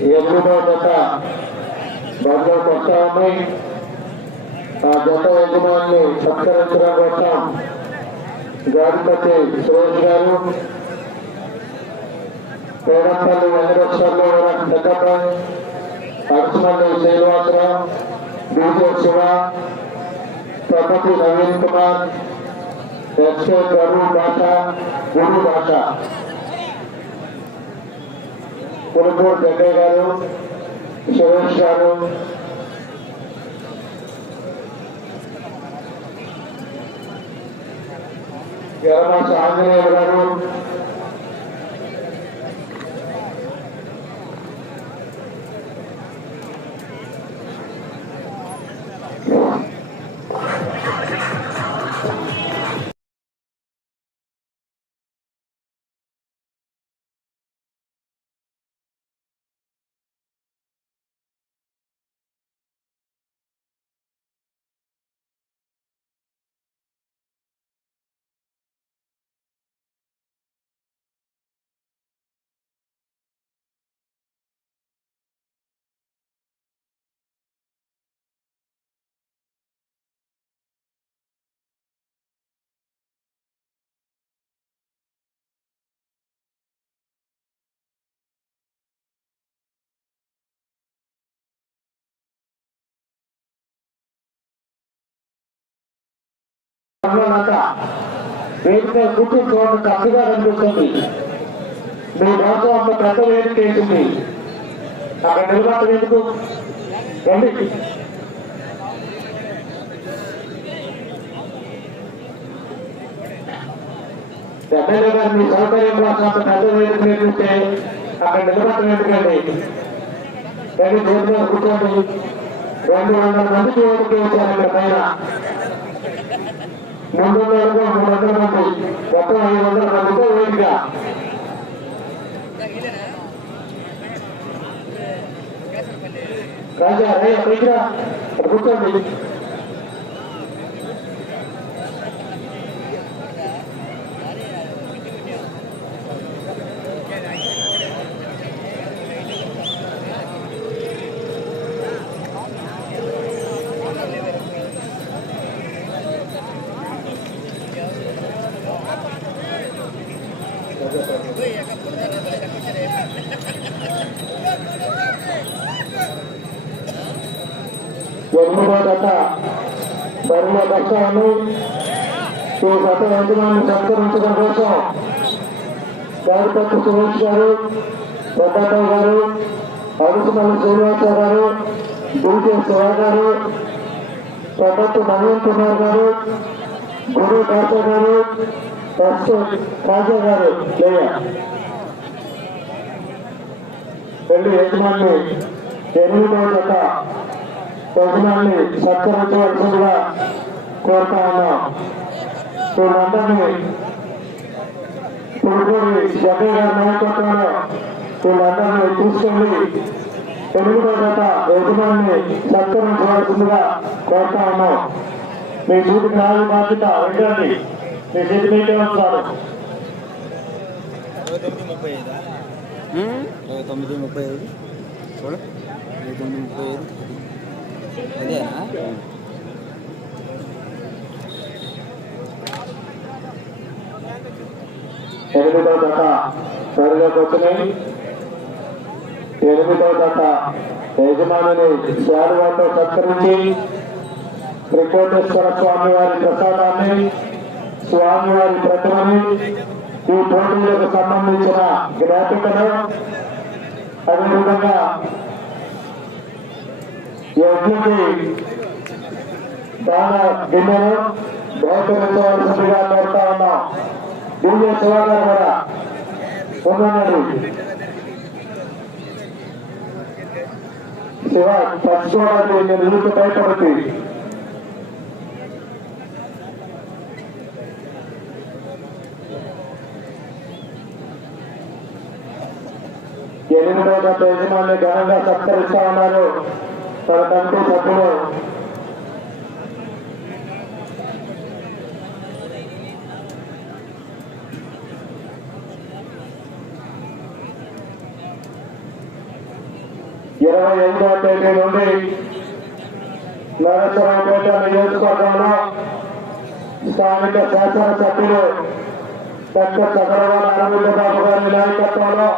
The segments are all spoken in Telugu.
ఎనిమిదో జత బరిలోకి వస్తా ఉన్నాయి. ఆ జత యజమాన్ని సత్కరించడం కోసం గాడిపతి సురేష్ గారు పేడంపల్లి వెంకటేశ్వర్లు పెద్దపల్లి అరసమల్లి శ్రీనివాసరావు బీజే శివ ప్రపతి నవీన్ కుమార్ ఎస్కే గరు భాష గురు భాష కులుపూర్ జగ్గయ్య గారు సురేష్ గారు. ఎర్రమాస ఆంజనేయులు గారు. అంతా వేదిక కూర్చొని చూడండి కట్టుగా కనిపిస్తుంది. మీ భాష అంత పెద్ద వేదిక వేసింది అక్కడ నిలబడటం ఎందుకు? రండి ఎమ్మెల్యే గారు మీ సౌకర్యంలో కోసం అంత పెద్ద వేదిక వేపిస్తే అక్కడ నిలబడటం ఎందుకండి? రండి రోడ్డు మీద కూర్చోండి. రెండు వందల మంది వేదిక వచ్చారు ఇక్కడ పైన. మూడు వందల మూడు వందల మంది మొత్తం ఐదు వందల మందితో వేదిక రాజా రే. పైకి రా కూర్చోండి. ఎనిమిదో జత బరిలో ఈ గత యజమాని సత్కరించడం కోసం గారిపత్రి సురేష్ గారు పెద్దయ్య గారు అరుసుమల్లి శ్రీనివాసరావు గారు గురికే శివ గారు పెద్దత్తు నవీన్ కుమార్ గారు గురు కార్త గారు ఎస్ రాజా గారు లేయ యజమాని ఎనిమిదో జత. యజమాని సత్కరించవలసిందిగా కోరుతా ఉన్నాం. వీళ్ళందరినీ పుడుకూరి జగన్ గారి నాయకత్వంలో వీళ్ళందరినీ తీసుకెళ్ళి ఎనిమిదో జత యజమాని సత్కరించవలసిందిగా కోరుతా ఉన్నాం. మీ చూపుకి రాని బాధ్యత వెళ్ళండి మీ చేతి వస్తారు తొమ్మిది ముప్పై ఐదు చూడ ఇరవై తొమ్మిది ముప్పై ఐదు అదేనా ఎనిమిదో దశ. బరిలోకి వచ్చినాయి ఎనిమిదో దశ. యజమానిని శాలువాతో సత్కరించి త్రికోటేశ్వర స్వామి వారి ప్రసాదాన్ని స్వామివారి ప్రతిమని ఈ పోటీలకు సంబంధించిన జ్ఞాపికను అదేవిధంగా యజ్ఞకి దాన గిన్నెను బహుకరించవలసిందిగా కోరుతా ఉన్నాం దివ్య శివగారు కూడా ఉన్నాడు శివ పచ్చుకోవడానికి నేను నీకు భయపడుతుంది ఎనిమిదో గత యజమాని ఘనంగా సత్కరిస్తా ఉన్నారు తన కమిటీ సభ్యులు. ఇరవై ఎనిమిదవ తేదీ నుండి నరసరావుపేట నియోజకవర్గంలో స్థానిక శాసనసభ్యులు డాక్టర్ చక్రవాణి అరవింద బాబు గారి నాయకత్వంలో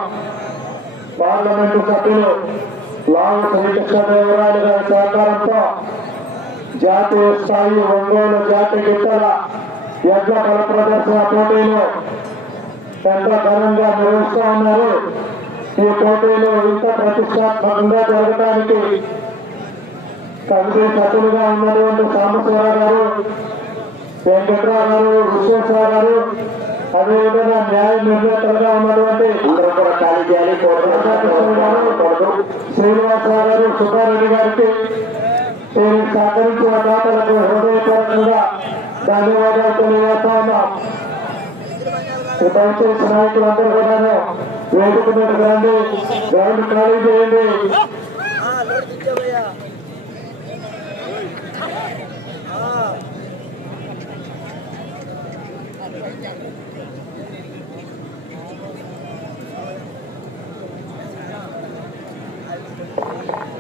పార్లమెంటు సభ్యులు లావు శ్రీకృష్ణదేవరాయలు గారి సహకారంతో జాతీయ స్థాయి ఒంగోలు జాతి గిట్టల యజ్ఞ బల ప్రదర్శన పోటీలు పెద్ద ఘనంగా నిర్వహిస్తూ ఉన్నారు. ఈ పోటీలు ఇంత ప్రతిష్టాత్మకంగా జరగడానికి కమిటీ సభ్యులుగా ఉన్నటువంటి సాంబశివరావు గారు వెంకట్రావు గారు విశ్వేశ్వర గారు అదేవిధంగా న్యాయ నిర్ణేతలుగా ఉన్నటువంటి అందరూ కూడా ఖాళీ చేయాలి కొడుకు శ్రీనివాసరావు గారు సుబ్బారెడ్డి గారికి దీనికి సహకరించిన దాతలకు హృదయపూర్వకంగా ధన్యవాదాలు. తెలియజేస్తా ఉన్నాం దయచేసి నాయకులందరూ కూడాను వేదిక మీదకి రండి గ్రౌండ్ ఖాళీ చేయండి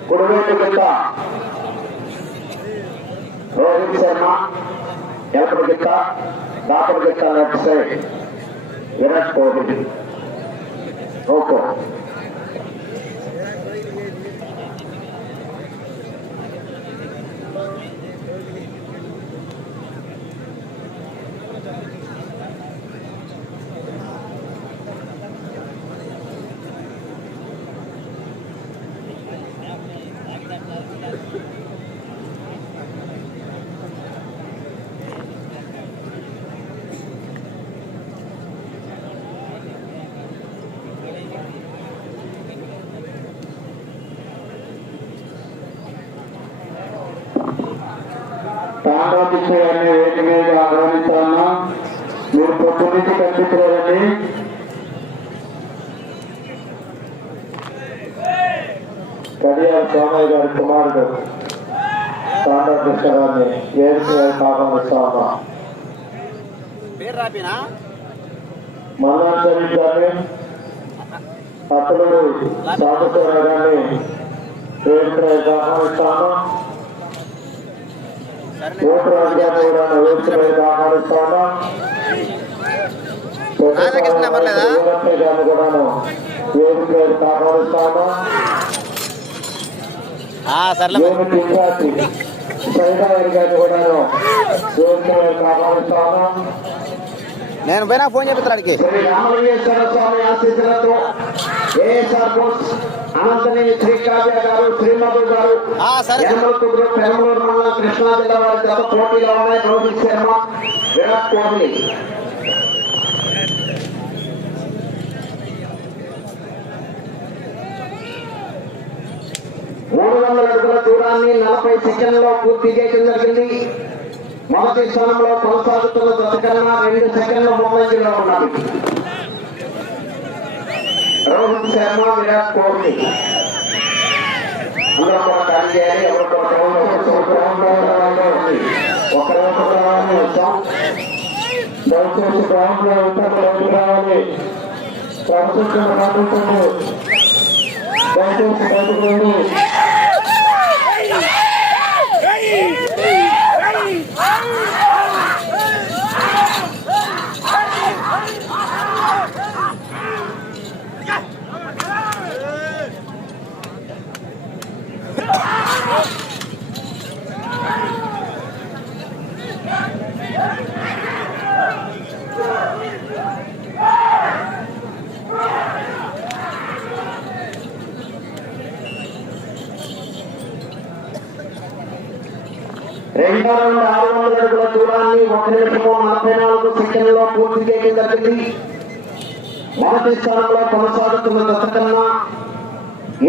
కుడివైపు గిత్త రోహిత్ శర్మ ఎలకటి గిత్త దాపటి గిత్త left side Virat Kohli okay గారిని వేదిక మీద ఆహ్వానిస్తాను మీరు పొద్దు నుంచి కనిపించలేదండి కడియాల సోమయ్య గారి కుమారుడు ఆహ్వానిస్తాను పేరు రాపినా మల్లాన్ షరీఫ్ గారిని అతడు సాంబశివరావు గారిని వేదిక మీద ఆహ్వానిస్తాను ఓటు రాజుగారిని కూడా వేదిక మీద ఆహ్వానిస్తాను రాధాకృష్ణ నెంబర్ లేదా? సర్లే నేను పోయినా ఫోన్ చేపిస్తాడికి శ్రీ బోస్ అనంతనేని శ్రీకావ్య గారు శ్రీమధు గారు. యనమలకుదురు పెరమలూరు మండలం కృష్ణా జిల్లా వారి గత పోటీలో ఉన్నాయి. రోహిత్ శర్మ విరాట్ కోహ్లీ. మూడు వందల అడుగుల దూరాన్ని నలభై సెకండ్లో పూర్తి చేయడం జరిగింది. మొదటి స్థానంలో కొనసాగుతున్న జత కన్నా రెండు సెకండ్ల ముందంజలో ఉన్నది రోహిత్ శర్మ విరాట్ కోహ్లీ అందరూ కూడా ఖాళీ చేయాలి గ్రౌండ్ ఒకరి ఒక రావాలి వచ్చాం దయచేసి గ్రౌండ్లో ఉంటాం రావాలి. దయచేసి బయటకు రండి రెండో రౌండ్ ఆరు వందల అడుగుల దూరాన్ని ఒక నిమిషము నలభై నాలుగు సెకండ్లో పూర్తి చేయడం జరిగింది మొదటి స్థానంలో కొనసాగుతున్న దశ కన్నా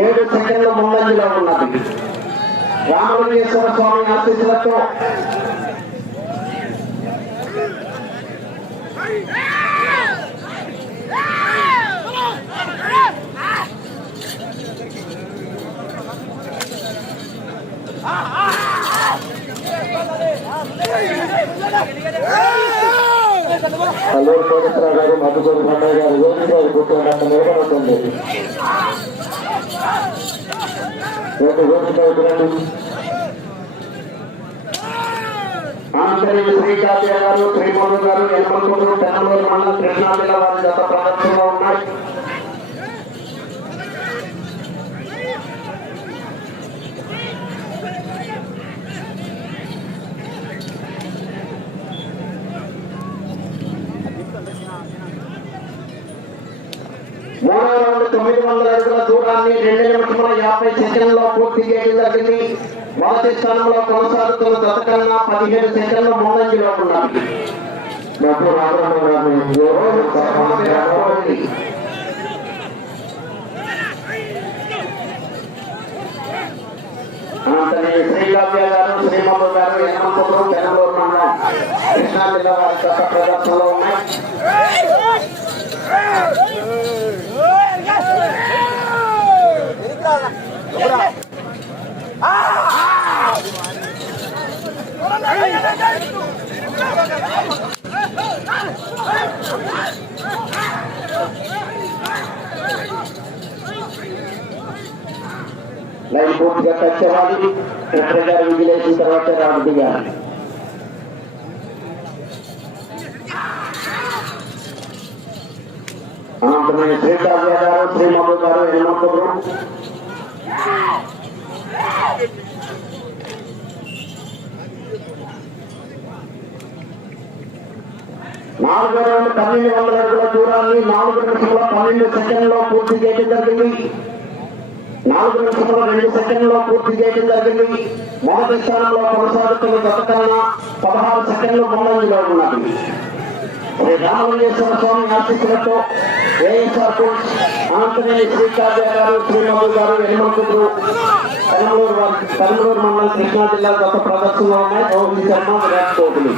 ఏడు సెకండ్ల ముందంజలో ఉన్నది వెంకటేశ్వర స్వామి ఆశీస్సులతో అల్లూరు కోటేశ్వర గారు మధుకూరు పండుగ గారు వేదిక కూర్చోండి అక్కడ నిలబడుతుంది రెండు వేదిక ఎదురండి ఆంధ్రప్రదేశ్ గారు శ్రీమోహన్ గారు యనమలూరు పెనమలూరు మండలం కృష్ణా జిల్లా వారి గత ప్రదర్శనలో ఉన్నాయి. మూడవ రౌండ్ తొమ్మిది వందల అడుగుల దూరాన్ని రెండు నిమిషముల యాభై సెకండ్లో పూర్తి చేయడం జరిగింది. మొదటి స్థానంలో కొనసాగుతున్న గత కన్నా పదిహేడు సెకండ్లు ముందంజలో ఉన్నారు డబ్బు రాఘవ గారిని రోజు సర్వం గారు శ్రీమమ్మ గారు యనమలూరు పెనమలూరు మండలం కృష్ణా జిల్లా వారి గత ప్రదర్శనలో ఉన్నాయి లైన్ పూర్తిగా టచ్ అవ్వాలి రెఫరీ గారు విజిలేసిన తర్వాత రావడం దిగాలి అనంతరం శ్రీకావ్య గారు శ్రీమధు గారు హేమంతుడు నాలుగు రౌండ్ పన్నెండు వందల అడుగుల దూరాన్ని నాలుగు నిమిషంలో పన్నెండు సెకండ్లో పూర్తి చేయడం జరిగింది. నాలుగు నిమిషంలో రెండు సెకండ్లో పూర్తి చేయడం జరిగింది. మొదటి స్థానంలో కొనసాగుతున్న గత కన్నా పదహారు సెకండ్లు ముందంజలో ఉన్నది. శ్రీ రామలింగేశ్వర స్వామి ఆశీస్సులతో ఏఎస్ఆర్ కోచ్ అనంతనేని శ్రీకావ్య గారు శ్రీమధు గారు ఎనిమంతుడు పెనమలూరు వారి పెనమలూరు మండలం కృష్ణా జిల్లా గత ప్రదర్శనలో ఉన్నాయి రోహిత్ శర్మ విరాట్ కోహ్లీ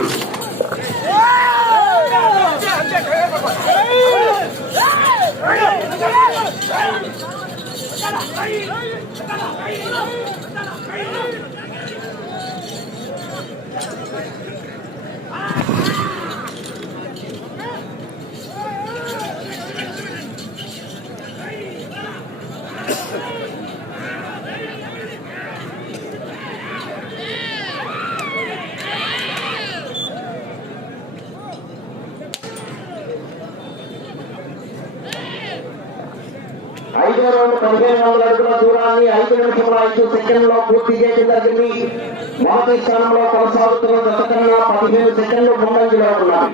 ఐదో రౌండ్ పదిహేను వందల అడుగుల దూరాన్ని ఐదు నిమిషముల ఐదు సెకండ్లో పూర్తి చేయడం జరిగింది. మొదటి స్థానంలో కొనసాగుతున్న గత కన్నా పదిహేను సెకండ్లు ముందంజలో ఉన్నాయి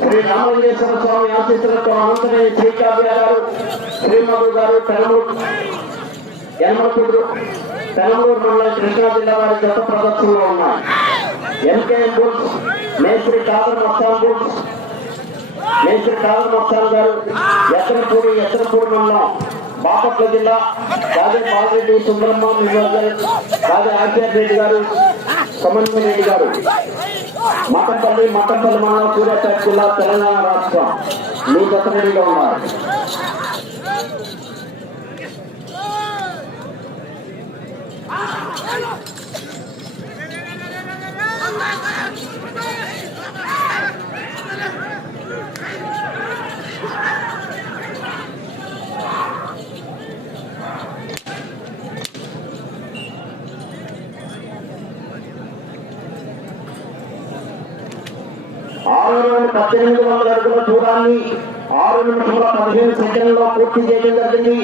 శ్రీ రామలింగేశ్వర స్వామి ఆశీస్సులతో శ్రీ కావ్య గారు శ్రీమధు గారు పెనమూరు యనమలపూడు పెనమూరు మండలం కృష్ణా జిల్లా వారి గత ప్రదర్శనలో ఉన్నాయి. ఎంకేఎం బుల్స్ మేస్త్రి కాదర్ మస్తాన్ బుల్స్ మేస్త్రి కాదర్ మస్తాన్ గారు ఎత్తనపూడి ఎత్తనపూడి మండలం బాపట్ల జిల్లా రాజే బాలరెడ్డి సుబ్రహ్మ నియోజకవర్గం రాజే ఆచార్య రెడ్డి గారు సమన్వయ రెడ్డి గారు. మఠంపల్లి మఠంపల్లి మండలం సూర్యాపేట జిల్లా తెలంగాణ రాష్ట్రం. మీ గత రెడీగా ఉన్నారు ఆరు పద్దెనిమిది వందల అడుగుల దూరాన్ని ఆరు నిమిషముల పదిహేను సెకండ్లో పూర్తి చేయడం జరిగింది.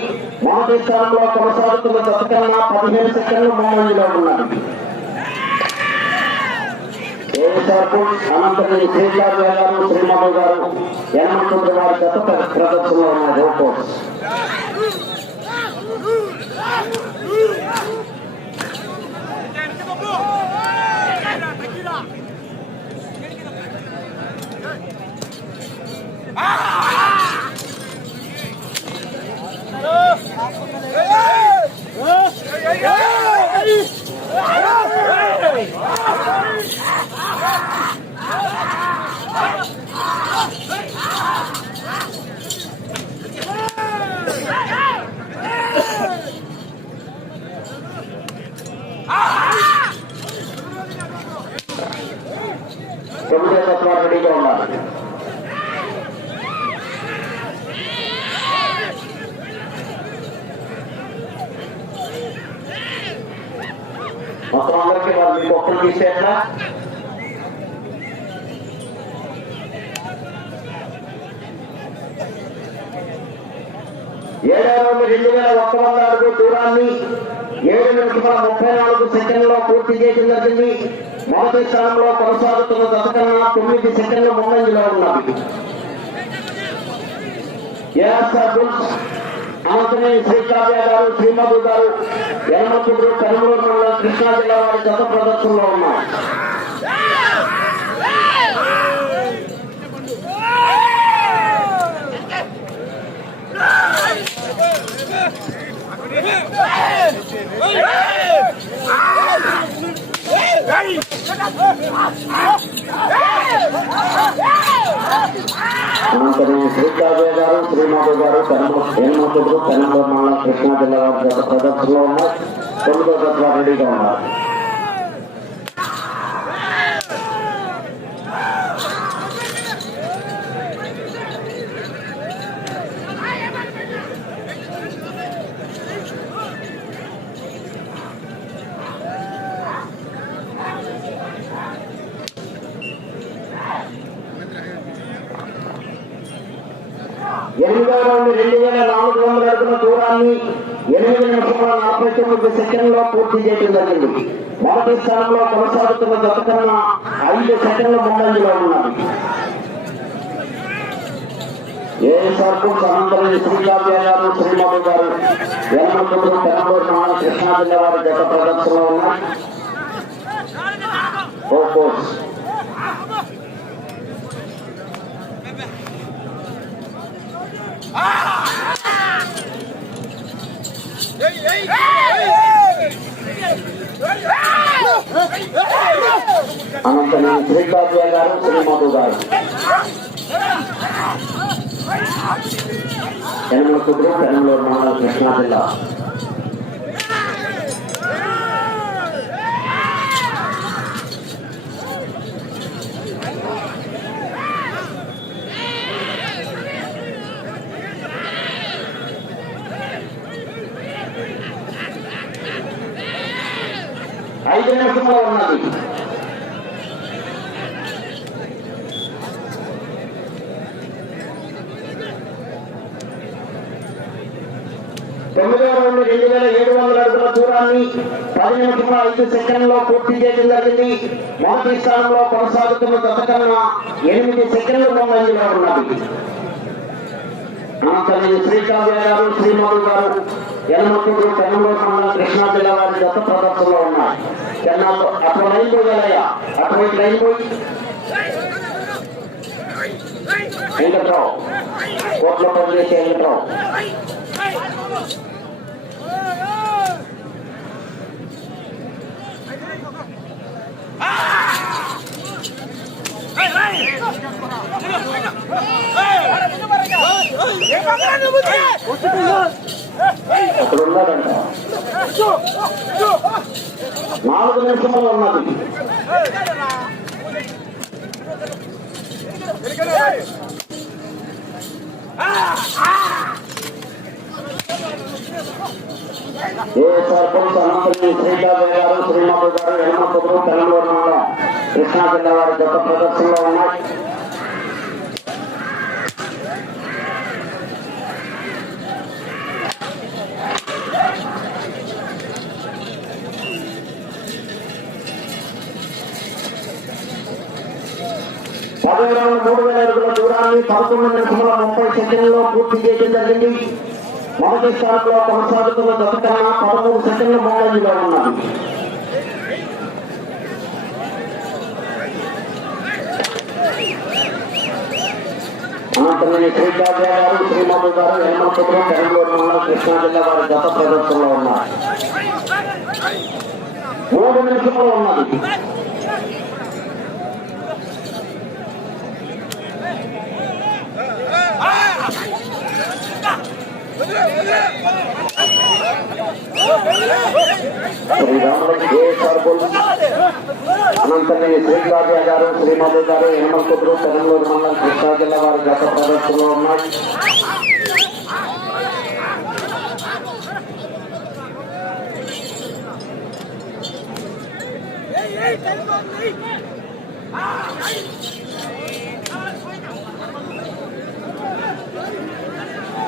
మొదటి స్థానంలో కొనసాగుతున్న గత కన్నా పదిహేను సెకండ్లు ముందంజలో ఉన్నారు ఏసాపు అనంతరం శ్రీకావ్య గారు శ్రీమధు గారు యనమంతుడు వారి గత ప్రదర్శనలో Ah! కాబట్టి వాళ్ళు మీకు ఒక్కరికి తీసేట్లా ఎట్లా ఏడవ రౌండ్ రెండు వేల ఒక్క వంద అడుగు దూరాన్ని ఏడు నిమిషాల ముప్పై నాలుగు సెకండ్లో పూర్తి చేయడం జరిగింది. మొదటి స్థానంలో కొనసాగుతున్న దశ కన్నా తొమ్మిది సెకండ్ల ముందంజలో ఉన్నది. ASR bulls? అనంతనే శ్రీకావ్య గారు శ్రీమధు గారు యనమతుడు కనుమూరు మండలం కృష్ణా జిల్లా వారి గత ప్రదర్శనలో ఉన్నాయి అనంతరం శ్రీకావ్య గారు శ్రీమధు గారు హేమతుడు కనుమూరు మండలం కృష్ణా జిల్లా వారి ప్రదర్శనలో ఉన్నారు. తొమ్మిదో దశ రెడీగా ఉన్నారు ఎనిమిదో రౌండ్ రెండు వేల నాలుగు వందల అడుగుల ఎనిమిది నిమిషముల నలభై తొమ్మిది సెకండ్లో పూర్తి చేయడం జరిగింది. మొదటి స్థానంలో కొనసాగుతున్న జత ఐదు సెకండ్ల ముందంజలో ఉన్నది. ఏఎస్ఆర్ శ్రీకావ్య గారు గారు కృష్ణా జిల్లా వారి గత ప్రదర్శనలో ఉన్నాయి. కోర్స్ అనంతరం శ్రీకావ్య గారు శ్రీమధు గారు. యనమతుడు తెలంగాణ మండలం కృష్ణా జిల్లా ఐదు నిమిషంలో ఉన్నది. తొమ్మిదో రౌండ్ రెండు వేల ఏడు వందల అడుగుల దూరాన్ని పది నిమిషముల ఐదు సెకండ్లో పూర్తి చేయడం జరిగింది. మొదటి స్థానంలో కొనసాగుతున్న దశ ఎనిమిది సెకండ్ల ముందంజలో ఉన్నది. అనంతరం శ్రీకాంత్ గారు శ్రీమధు గారు యనమతుడు తెలంగాణ మండలం కృష్ణా జిల్లా వారి గత ప్రదర్శనలో ఉన్నారు. ఉన్నాయి చెన్నాలు అటు లైన్ పోయాలయ్యా అటువైపు లైన్ పోయి వెంకట్రావు కోట్లో పనిచేసే వెంకట్రావు అక్కడ ఉన్నాడంట నాలుగు నిమిషాలు ఉన్నది. ఏ సర్పంచ్ అనంతరం శ్రీకావ్య గారు శ్రీమతి గారు హేమపుత్రు తెలంగాణ కృష్ణా జిల్లా వారి గత ప్రదర్శనలో ఉన్నాయి. పదో మూడు వేల అడుగుల దూరాన్ని పదకొండు నిమిషముల ముప్పై సెకండ్లో పూర్తి చేయడం జరిగింది. మొదటి స్థానంలో కొనసాగుతున్న దశ కన్నా పదమూడు సెకండ్ల ముందంజలో ఉన్నది. అనంతరం శ్రీకావ్య గారు శ్రీమధు గారు హేమంతపురం బెంగళూరు మండలం కృష్ణా జిల్లా వారి గత ప్రదర్శనలో ఉన్నారు. మూడు నిమిషంలో ఉన్నది. అనంతరం శ్రీకావ్య గారు శ్రీమధు గారు హేమంతపురం తెలంగాణ మండలం కృష్ణా జిల్లా వారి గత ప్రదర్శనలో ఉన్నాయి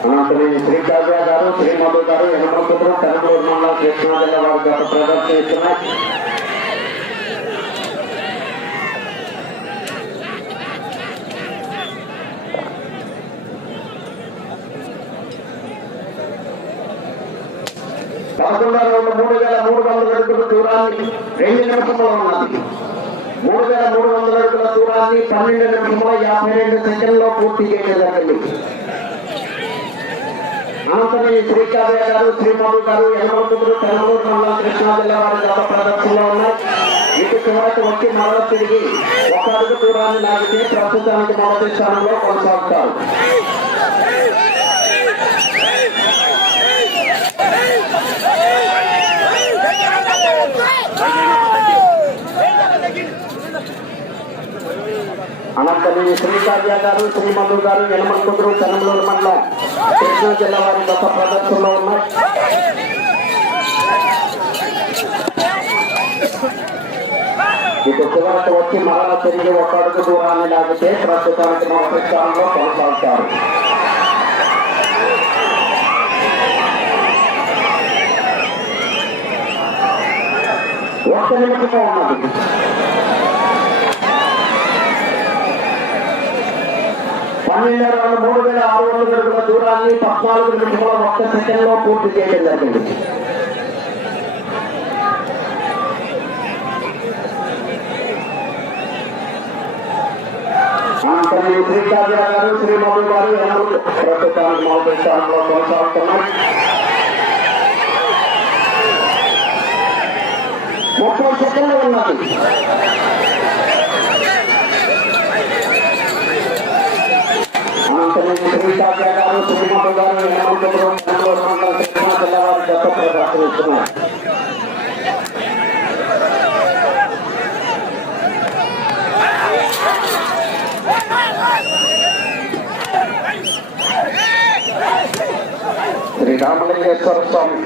శ్రీ శ్రీకావ్య గారు శ్రీమధు గారు యనమకుదురు కనుగోలు మండలం కృష్ణా జిల్లా వారి గత ప్రదర్శిస్తున్నాయి. పదకొండవ మూడు వేల మూడు వందల అడుగుల దూరాన్ని రెండు నిమిషంలో ఉన్నది. మూడు వేల మూడు వందల అడుగుల దూరాన్ని పన్నెండు నిమిషంలో యాభై రెండు సెకండ్లో పూర్తి చేయడం జరిగింది అనంతరం ఈ శ్రీకావ్య గారు శ్రీమధు గారు యనమకుదురు తెలంగాణ మండలం కృష్ణా జిల్లా వారి గత ప్రదర్శనలో ఉన్నాయి. ఇటు చివరికి వచ్చి మరల తిరిగి ఒక అడుగు దూరాన్ని లాగితే ప్రస్తుతానికి మొదటి స్థానంలో కొనసాగుతారు. అనంతరం ఈ శ్రీకావ్య గారు శ్రీమధు గారు యనమకుదురు తెలంగాణ మండలం కృష్ణా జిల్లా వారి గత ప్రదర్శనలో ఉన్నాయి ఇటు చివరకు వచ్చి మరల తిరిగి ఒక అడుగు దూరాన్ని లాగితే ప్రస్తుతానికి మొదటి స్థానంలో కొనసాగుతారు ఒక్క నిమిషంగా ఉన్నది పన్నెండు వందల మూడు వేల ఆరు వందల అడుగుల దూరాన్ని పద్నాలుగు నిమిషంలో ఒక్క సెకండ్లో పూర్తి చేయడం జరిగింది అనంతరం ఈ శ్రీకావ్య గారు శ్రీమధు గారు ఎనభై ప్రస్తుతానికి మొదటి స్థానంలో కొనసాగుతున్నారు ముప్పై సెకండ్లు ఉన్నది అనంతరం ఈ శ్రీకావ్య గారు శ్రీమధు గారు ఎనభై బెంగళూరు మండలం కృష్ణా జిల్లా వారి గత ప్రదర్శనిస్తున్నారు శ్రీ రామలింగేశ్వర స్వామి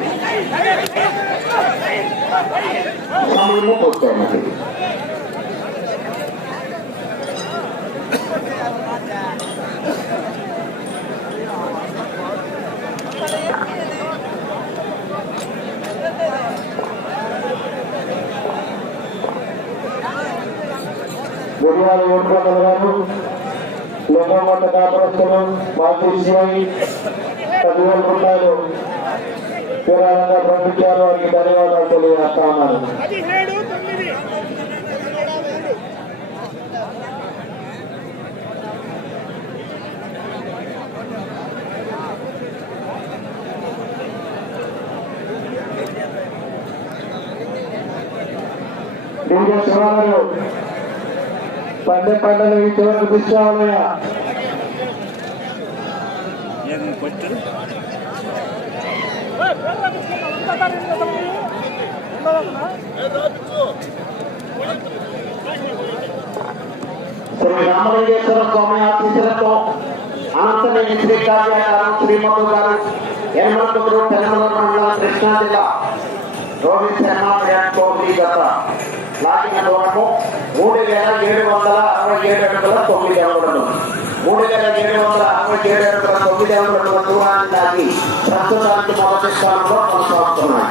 సమయము పూర్తయినది గురువారి ఓట్ల గారు లోకమంట కాపురస్తులు మాజీ సిఐ పదివేల రూపాయలు విరాళంగా పంపించారు. వారికి ధన్యవాదాలు తెలియజేస్తా డీజే శివాలయం పండే పంటలు చివరికి తీసుకోవాలయ్యా శ్రీ రామలింగేశ్వర స్వామి ఆశీస్సులతో అనంతనేని శ్రీకావ్య గారు శ్రీమధు గారు ఎనమంతుడు తెలంగాణ మండలం కృష్ణా జిల్లా రోహిత్ శర్మ విరాట్ కోహ్లీ గత లాగిన దూరము మూడు వేల ఏడు వందల అరవై ఏడు అడుగుల తొమ్మిది అడుగులను మూడు వేల ఏడు వందల అరవై ఏడు అడుగుల తొమ్మిది అడుగుల దూరాన్ని దాటి ప్రస్తుతానికి మొదటి స్థానంలో కొనసాగుతున్నాయి.